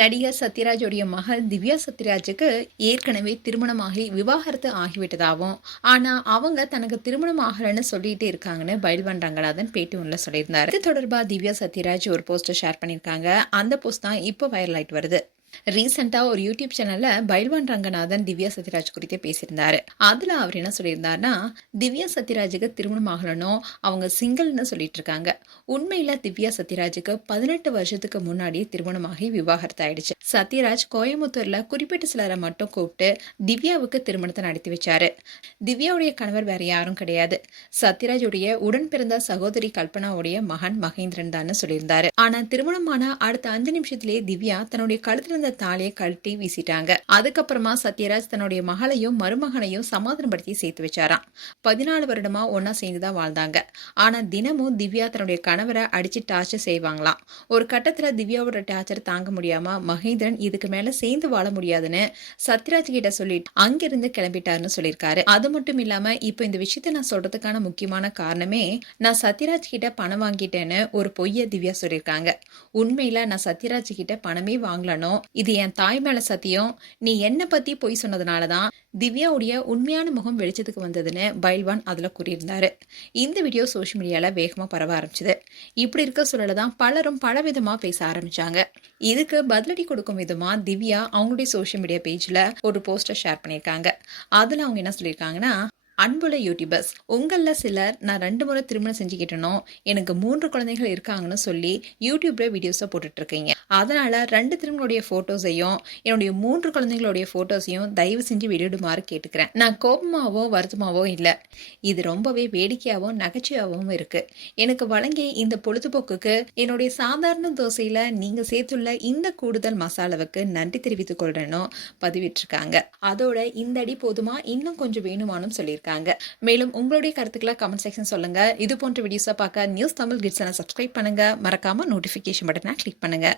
நடிகர் சத்யராஜுடைய மகள் திவ்யா சத்யராஜுக்கு ஏற்கனவே திருமணமாகி விவாகரத்து ஆகிவிட்டதாகவும், ஆனா அவங்க தனக்கு திருமணம் ஆகலன்னு சொல்லிட்டே இருக்காங்கன்னு பைல்வான் ரங்கநாதன் பேட்டி ஒன்றில் சொல்லியிருந்தாரு. இது தொடர்பா திவ்யா சத்யராஜ் ஒரு போஸ்டர் ஷேர் பண்ணியிருக்காங்க. அந்த போஸ்ட் தான் இப்போ வைரல் ஆயிட்டு வருது. ரீசெண்டா ஒரு யூடியூப் சேனல்ல பைல்வான் ரங்கநாதன் திவ்யா சத்யராஜ் குறித்தே பேசியிருந்தாரு. அதுல அவர் என்ன சொல்லியிருந்தாருன்னா, திவ்யா சத்யராஜுக்கு திருமணம் ஆகலனும் அவங்க சிங்கிள்னு சொல்லிட்டு இருக்காங்க. உண்மையில திவ்யா சத்யராஜுக்கு 18 வருஷத்துக்கு முன்னாடி திருமணமாகி விவாகரத்து ஆயிடுச்சு. சத்யராஜ் கோயம்புத்தூர்ல குறிப்பிட்ட சிலரை மட்டும் கூப்பிட்டு திவ்யாவுக்கு திருமணத்தை நடத்தி வச்சாரு. திவ்யாவுடைய கணவர் வேற யாரும் கிடையாது, சத்யராஜுடைய உடன் பிறந்த சகோதரி கல்பனாவுடைய மகன் மகேந்திரன் தான் சொல்லியிருந்தாரு. ஆனா திருமணமான அடுத்த 5 நிமிஷத்திலேயே திவ்யா தன்னுடைய கழுத்துல இருந்த தாலியை கழட்டி வீசிட்டாங்க. அதுக்கப்புறமா சத்யராஜ் தன்னுடைய மகளையும் மருமகனையும் சமாதானப்படுத்தி சேர்த்து வச்சாராம். 14 வருடமா ஒன்னா சேர்ந்துதான் வாழ்ந்தாங்க. ஆனா தினமும் திவ்யா தன்னுடைய கணவரை அடிச்சு டார்ச்சர் செய்வாங்களாம். ஒரு கட்டத்துல திவ்யாவோட டார்ச்சர் தாங்க முடியாம மகேந்திரன் இதுக்கு மேல சேர்ந்து வாழ முடியாதுன்னு சத்யராஜ் கிட்ட சொல்லிட்டு அங்கிருந்து கிளம்பிட்டாருன்னு சொல்லியிருக்காரு. அது மட்டும் இல்லாம இப்ப இந்த விஷயத்த நான் சொல்றதுக்கான முக்கியமான காரணமே, நான் சத்யராஜ் கிட்ட பணம் வாங்கிட்டேன்னு ஒரு பொய்ய திவ்யா சொல்லியிருக்காங்க. உண்மையில நான் சத்யராஜ் கிட்ட பணமே வாங்கலனோ, இது என் தாய் மேல சத்தியம், நீ என்ன பத்தி பொய் சொன்னதுனாலதான் திவ்யாவுடைய உண்மையான முகம் வெளிச்சத்துக்கு வந்ததுன்னு பைல்வான் அதுல கூறியிருந்தாரு. இந்த வீடியோ சோஷியல் மீடியால வேகமா பரவ ஆரம்பிச்சது. இப்படி இருக்க சூழலதான் பலரும் பலவிதமா பேச ஆரம்பிச்சாங்க. இதுக்கு பதிலடி கொடுக்கும் விதமா திவ்யா அவங்களுடைய சோஷியல் மீடியா பேஜ்ல ஒரு போஸ்டர் ஷேர் பண்ணியிருக்காங்க. அதுல அவங்க என்ன சொல்லியிருக்காங்கன்னா, அன்புள்ள யூடியூபர்ஸ், உங்கள சிலர் நான் 2 முறை திருமணம் செஞ்சுக்கிட்டனும், எனக்கு 3 குழந்தைகள் இருக்காங்கன்னு சொல்லி யூடியூப்ல வீடியோஸை போட்டுட்டு இருக்கீங்க. அதனால 2 திருமணங்களுடைய போட்டோஸையும் என்னுடைய 3 குழந்தைகளுடைய போட்டோஸையும் தயவு செஞ்சு வெளியிடுமாறு கேட்டுக்கிறேன். நான் கோபமாவோ வருத்தமாவோ இல்லை, இது ரொம்பவே வேடிக்கையாகவும் நகைச்சுவையாகவும் இருக்கு. எனக்கு வழங்கிய இந்த பொழுதுபோக்குக்கு என்னுடைய சாதாரண தோசையில நீங்க சேர்த்துள்ள இந்த கூடுதல் மசாலாவுக்கு நன்றி தெரிவித்துக் கொள்றேன்னு பதிவிட்டிருக்காங்க. அதோட இந்த அடி போதுமா, இன்னும் கொஞ்சம் வேணுமானும் சொல்லியிருக்காங்க. மேலும் உங்களுடைய கருத்துக்களை கமெண்ட் செக்ஷன் சொல்லுங்க. இது போன்ற வீடியோஸை பார்க்க நியூஸ் தமிழ் கிட்ஸ் சப்ஸ்கிரைப் பண்ணுங்க. மறக்காம நோட்டிபிகேஷன் பட்டனை கிளிக் பண்ணுங்க.